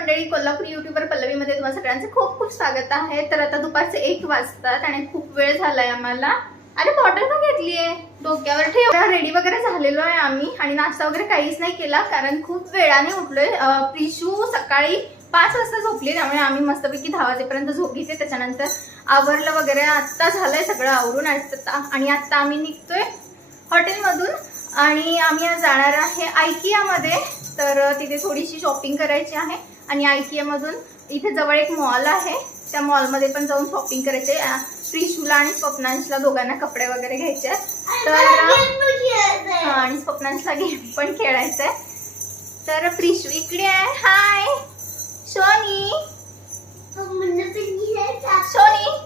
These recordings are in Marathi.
मंडळी, कोल्हापूर युट्यूबर पल्लवीमध्ये तुम्हाला सगळ्यांचं खूप खूप स्वागत आहे। तर आता दुपारचे 1 वाजतात आणि खूप वेळ झालाय आम्हाला। अरे बॉटल पण घेतलीये, डोक्यावर ठेव। रेडी वगैरे झालेलो आहे आम्ही आणि नाश्ता वगैरे काहीच नाही केला कारण खूप वेळाने उठलोय। प्रिशू सकाळी 5 वाजता झोपली, त्यामुळे आम्ही मस्तपैकी 10 वाजेपर्यंत झोप घेतली। त्याच्यानंतर आवरलं वगैरे, आता झालंय सगळं आवरून आणि आता आम्ही निघतोय हॉटेलमधून आणि आम्ही आज जाणार आहे आयकिया मध्ये। तर तिथे थोडीशी शॉपिंग करायची आहे आणि आयकिया मधून इथे जवळ एक मॉल आहे, त्या मॉल मध्ये पण जाऊन शॉपिंग करायचे। प्रिशूला आणि स्वप्नांशला दोघांना कपडे वगैरे घ्यायचे तर आणि स्वप्नांशला गेम पण खेळायचंय। तर प्रिशू इकडे आहे, हाय सोनी। सोनी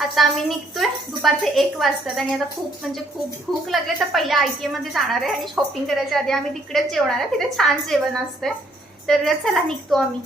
आता आम्ही निघतोय, दुपारचे 1 वाजतात आणि आता खूप म्हणजे खूप भूक लागली। तर पहिल्या आयकिया मध्ये जाणार आहे आणि शॉपिंग करायच्या आधी आम्ही तिकडेच जेवणार आहे, तिथे छान जेवण असते। तर चला निघतो आम्ही।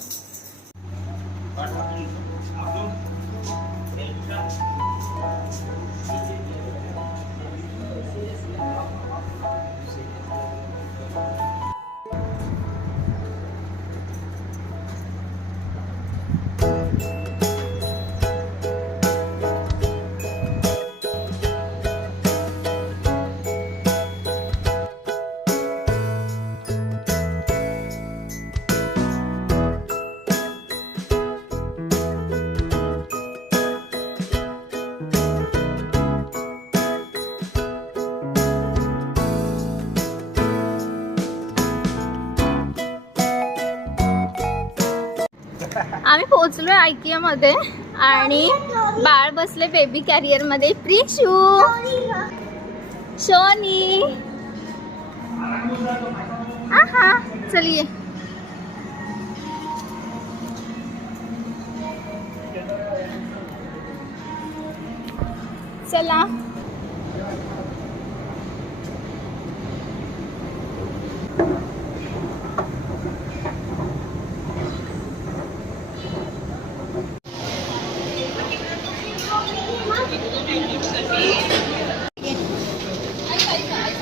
आम्ही पोहोचलोय आयकिया मध्ये आणि बाळ बसले बेबी कॅरियर मध्ये। प्रिशू, शोनी, आहा चलिए। चला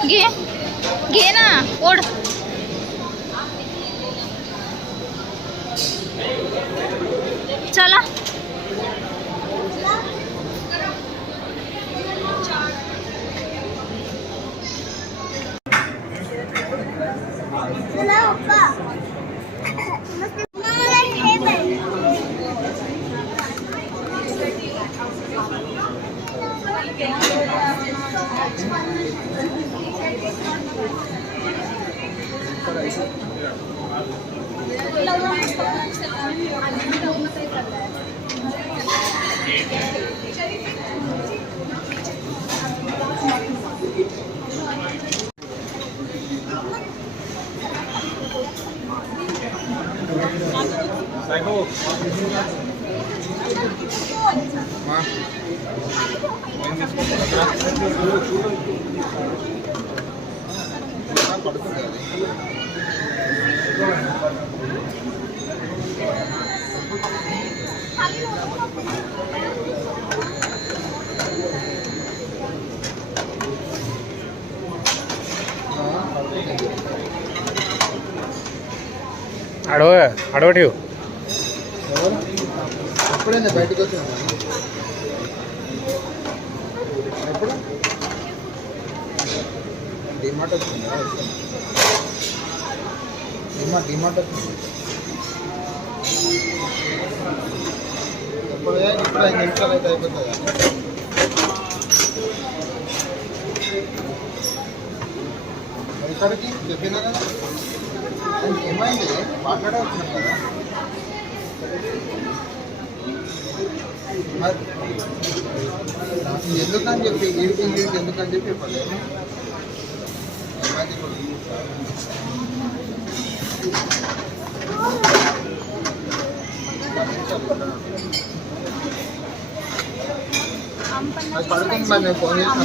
घे घे ना, ओढ। चला आडवा ठेव। బయటకు డిమార్ట్ వచ్చింది, డిమార్ట్ వచ్చింది ఇప్పుడు 5 నిమిషాలు అయితే అయిపోతుంది। ఇక్కడికి చెప్పినా కదా, ఏమైంది మాట్లాడే వచ్చినాం కదా। ఎందుకని చెప్పి వీడికి ఎందుకని చెప్పి చెప్పలేదు। అది పడుతుంది, మరి నేను ఫోన్ చేసిన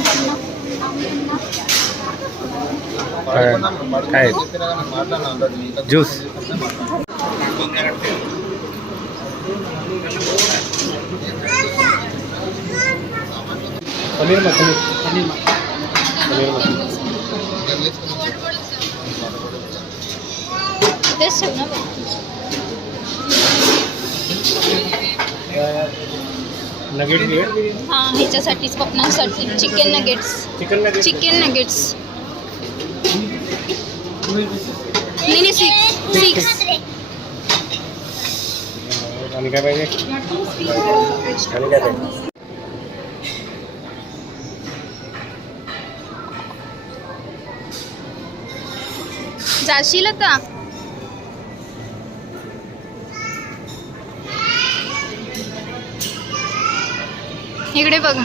చెప్పినా కానీ మాట్లాడినా జ్యూస్ पनीर मखनी तेच ठेव ना। नगेट घे. हां ह्याच्यासाठी स्वप्नासाठी चिकन नगेट्स. चिकन नगेट्स नाही 6. आणि काय पाहिजे? आणि काय पाहिजे? जाशील आता. इकडे बघा.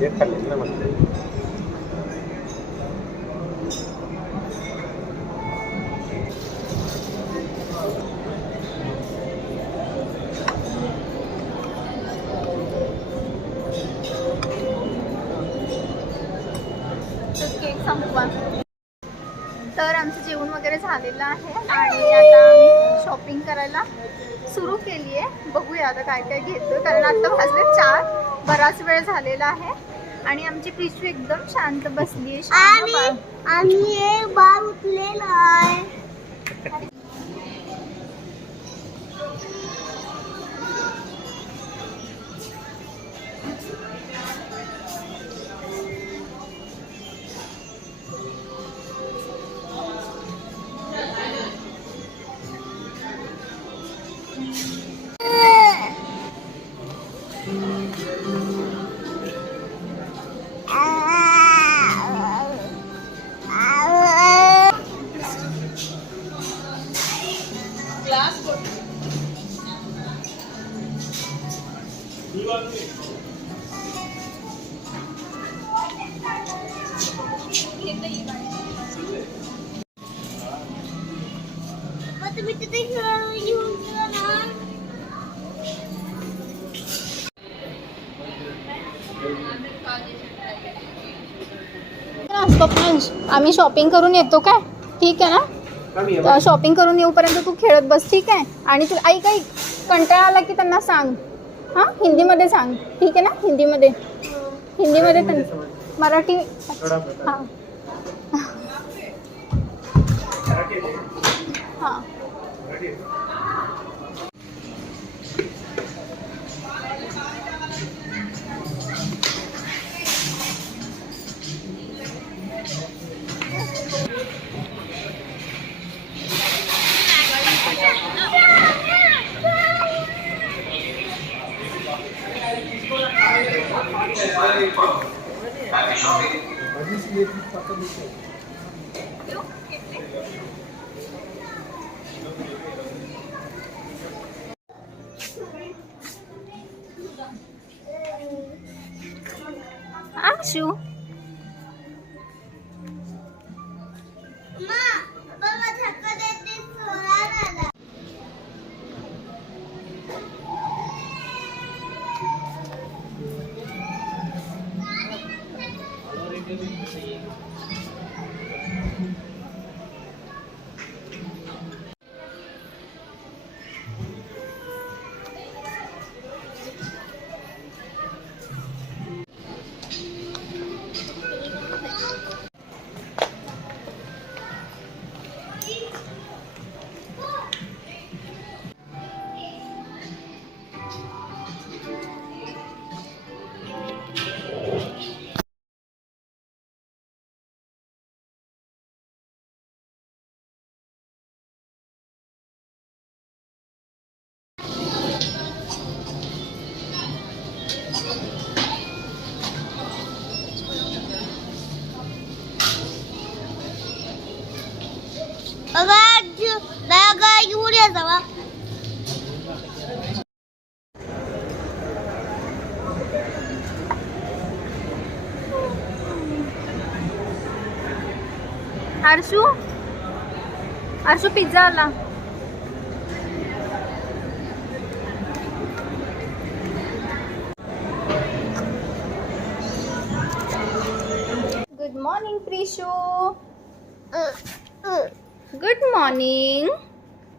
ते खाल्ले ना म्हणते. केक संपवा. तर आमचं जेवण वगैरे झालेलं आहे आणि आता आम्ही शॉपिंग करायला सुरू केली आहे. बघूया आता काय काय घेतो, कारण आता वाजले 4. बराच वेळ झालेला आहे आणि आमची पिशवी एकदम शांत बसली आहे. आणि एक बाळ उठलेला आहे. तुम्ही तिथे येऊन गेला ना. आम्ही शॉपिंग करून येतो काय? ठीक आहे ना. शॉपिंग करून येऊपर्यंत तू खेळत बस, ठीक आहे. आणि तू ऐक कंटाळा आला की त्यांना सांग. हां हिंदीमध्ये सांग, ठीक आहे ना. हिंदीमध्ये मराठी. हां हां आशू बाबा धक्का देते सोळाला. बॅग घेऊन ये जावा. हर्षू हर्षू पिझ्झा आला. Good morning Prishu. Good morning.